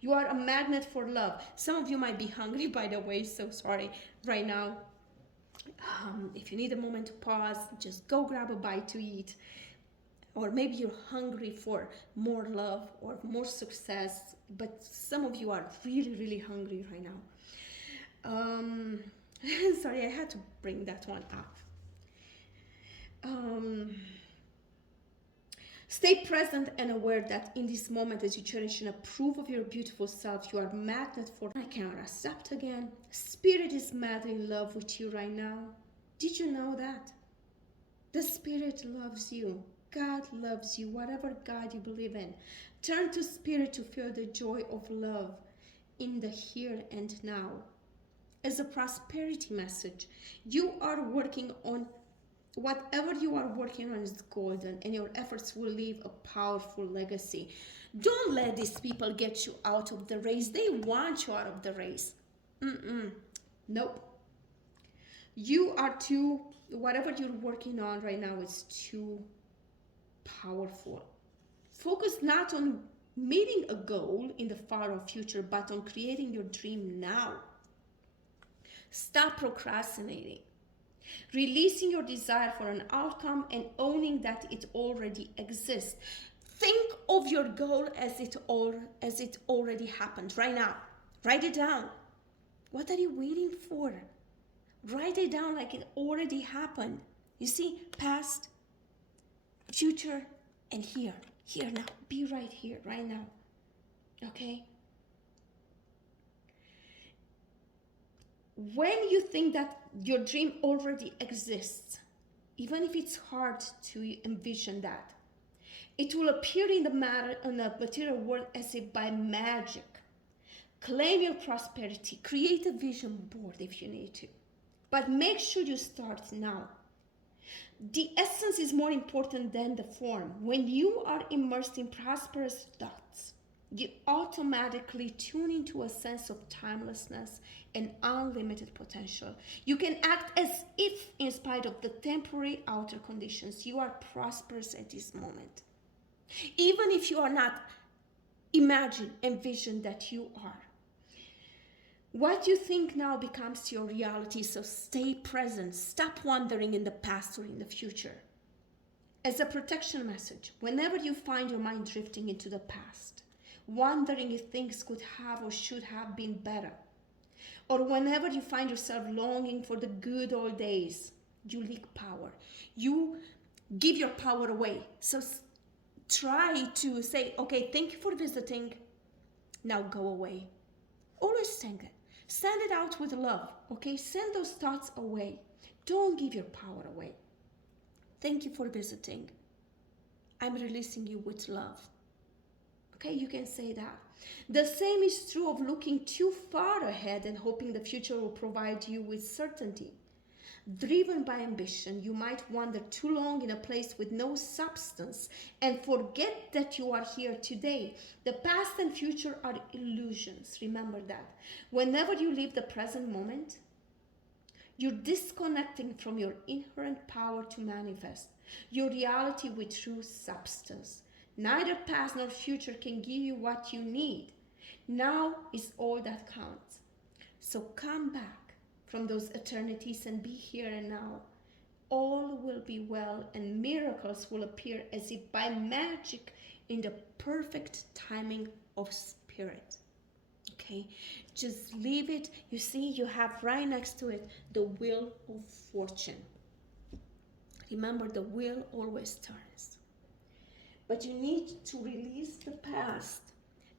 you are a magnet for love. Some of you might be hungry, by the way, so sorry, right now. If you need a moment to pause, just go grab a bite to eat. Or maybe you're hungry for more love or more success, but some of you are really, really hungry right now. Sorry, I had to bring that one up. Stay present and aware that in this moment, as you cherish and approve of your beautiful self, you are a magnet for... I cannot accept again. Spirit is madly in love with you right now. Did you know that? The Spirit loves you. God loves you, whatever God you believe in. Turn to Spirit to feel the joy of love in the here and now. As a prosperity message, you are working on whatever you are working on is golden, and your efforts will leave a powerful legacy. Don't let these people get you out of the race. They want you out of the race. Nope. You are too, whatever you're working on right now is too powerful. Focus not on meeting a goal in the far off future, but on creating your dream now. Stop procrastinating. Releasing your desire for an outcome and owning that it already exists. Think of your goal as it already happened right now. Write it down. What are you waiting for? Write it down like it already happened. You see, past, future, and here. Here now. Be right here, right now. Okay? When you think that your dream already exists, even if it's hard to envision that, it will appear in the material world as if by magic. Claim your prosperity. Create a vision board if you need to. But make sure you start now. The essence is more important than the form. When you are immersed in prosperous thoughts, you automatically tune into a sense of timelessness and unlimited potential. You can act as if, in spite of the temporary outer conditions, you are prosperous at this moment. Even if you are not, imagine, envision that you are. What you think now becomes your reality, so stay present. Stop wandering in the past or in the future. As a protection message, whenever you find your mind drifting into the past, wondering if things could have or should have been better, or whenever you find yourself longing for the good old days, you leak power. You give your power away. So try to say, okay, thank you for visiting. Now go away. Always send it. Send it out with love, okay? Send those thoughts away. Don't give your power away. Thank you for visiting. I'm releasing you with love. Okay, you can say that. The same is true of looking too far ahead and hoping the future will provide you with certainty. Driven by ambition, you might wander too long in a place with no substance and forget that you are here today. The past and future are illusions. Remember that. Whenever you live the present moment, you're disconnecting from your inherent power to manifest your reality with true substance. Neither past nor future can give you what you need. Now is all that counts. So come back from those eternities and be here and now. All will be well and miracles will appear as if by magic in the perfect timing of spirit. Okay, just leave it. You see, you have right next to it the wheel of fortune. Remember, the wheel always turns. But you need to release the past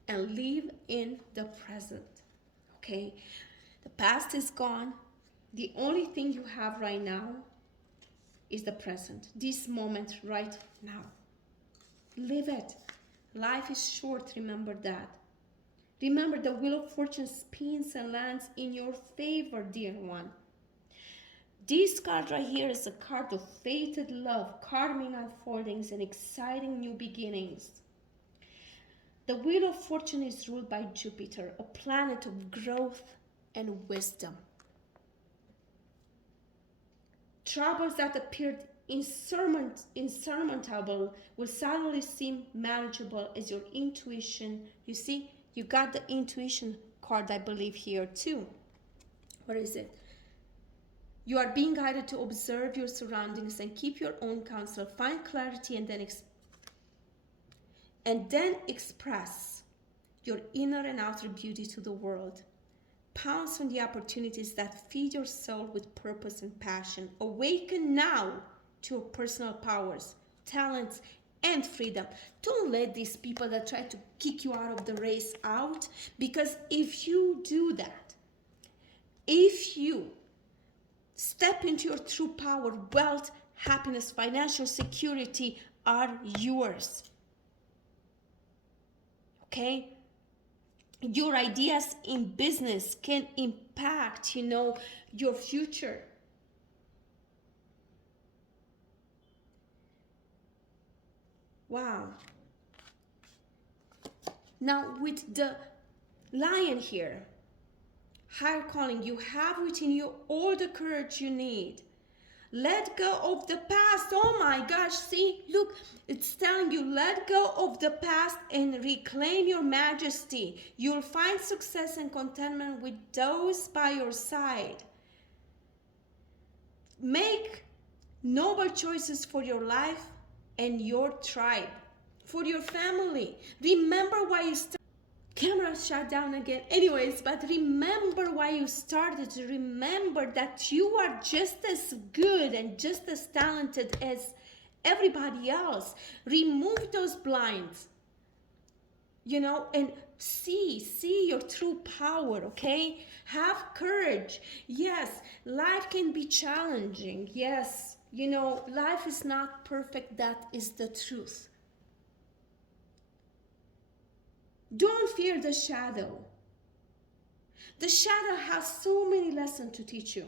and live in the present. Okay, the past is gone. The only thing you have right now is the present, this moment right now. Live it. Life is short, remember that. Remember, the wheel of fortune spins and lands in your favor, dear one. This card right here is a card of fated love, karmic unfoldings, and exciting new beginnings. The wheel of fortune is ruled by Jupiter, a planet of growth and wisdom. Troubles that appeared insurmountable will suddenly seem manageable as your intuition. You see, you got the intuition card, I believe, here too. What is it? You are being guided to observe your surroundings and keep your own counsel. Find clarity and then express your inner and outer beauty to the world. Pounce on the opportunities that feed your soul with purpose and passion. Awaken now to your personal powers, talents, and freedom. Don't let these people that try to kick you out of the race out, because if you do that, if you step into your true power, wealth, happiness, financial security are yours. Okay? Your ideas in business can impact, your future. Wow. Now with the lion here, higher calling, you have within you all the courage you need. Let go of the past. Oh my gosh, see, look, it's telling you, let go of the past and reclaim your majesty. You'll find success and contentment with those by your side. Make noble choices for your life and your tribe, for your family. Remember why you started. Camera shut down again. Anyways, but remember why you started. Remember that you are just as good and just as talented as everybody else. Remove those blinds, and see your true power, okay? Have courage. Yes, life can be challenging. Yes, you know, life is not perfect. That is the truth. Don't fear the shadow. The shadow has so many lessons to teach you.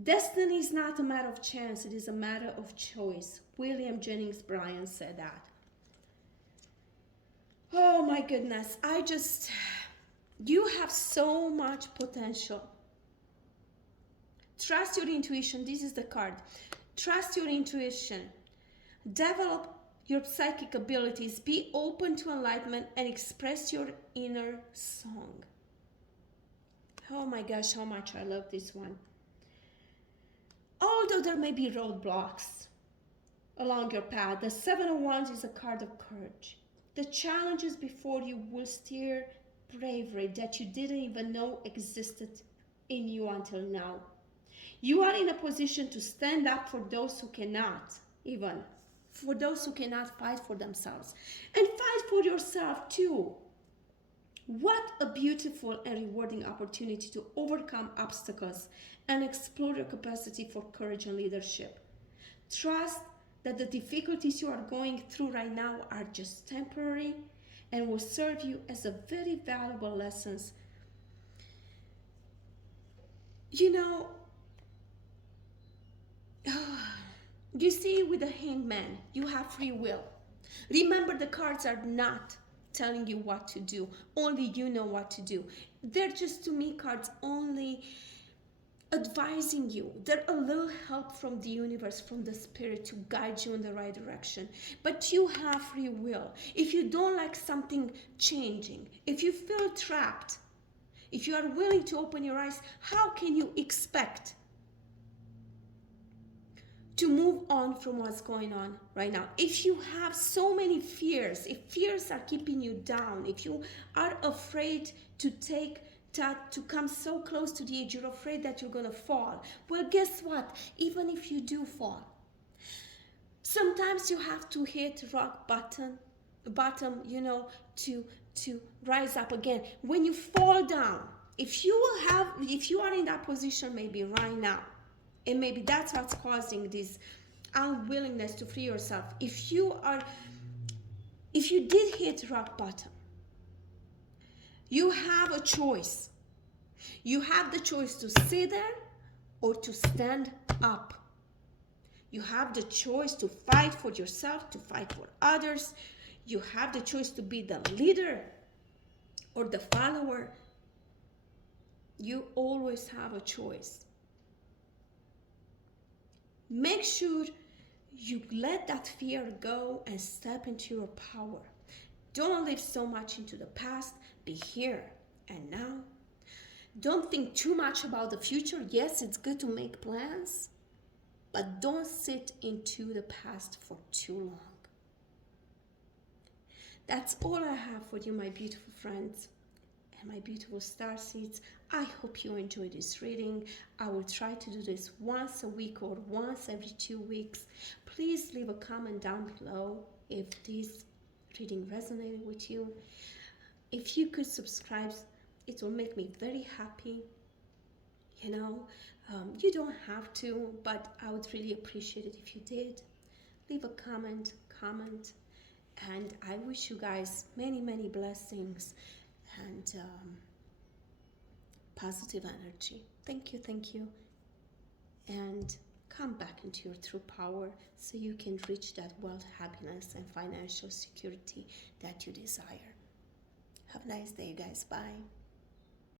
Destiny is not a matter of chance, it is a matter of choice. William Jennings Bryan said that. Oh my goodness, you have so much potential. Trust your intuition. This is the card. Trust your intuition. Develop your psychic abilities. Be open to enlightenment and express your inner song. Oh my gosh, how much I love this one. Although there may be roadblocks along your path, the Seven of Wands is a card of courage. The challenges before you will stir bravery that you didn't even know existed in you until now. You are in a position to stand up for those who cannot, even for those who cannot fight for themselves, and fight for yourself too. What a beautiful and rewarding opportunity to overcome obstacles and explore your capacity for courage and leadership. Trust that the difficulties you are going through right now are just temporary and will serve you as a very valuable lessons. You know, you see, with the Hanged Man, you have free will. Remember, the cards are not telling you what to do. Only you know what to do. They're just, to me, cards only advising you. They're a little help from the universe, from the spirit, to guide you in the right direction. But you have free will. If you don't like something changing, if you feel trapped, if you are willing to open your eyes, how can you expect to move on from what's going on right now? If you have so many fears, if fears are keeping you down, if you are afraid to come so close to the edge, you're afraid that you're gonna fall. Well, guess what? Even if you do fall, sometimes you have to hit rock bottom, you know, to rise up again. When you fall down, if you are in that position maybe right now, and maybe that's what's causing this unwillingness to free yourself. If you did hit rock bottom, you have a choice. You have the choice to sit there or to stand up. You have the choice to fight for yourself, to fight for others. You have the choice to be the leader or the follower. You always have a choice. Make sure you let that fear go and step into your power. Don't live so much into the past. Be here and now. Don't think too much about the future. Yes, it's good to make plans, but don't sit into the past for too long. That's all I have for you, my beautiful friends and my beautiful starseeds. I hope you enjoyed this reading. I will try to do this once a week or once every 2 weeks. Please leave a comment down below if this reading resonated with you. If you could subscribe, it will make me very happy. You know, you don't have to, but I would really appreciate it if you did. Leave a comment, and I wish you guys many, many blessings and positive energy. Thank you, and come back into your true power so you can reach that wealth, happiness, and financial security that you desire. Have a nice day, guys. Bye.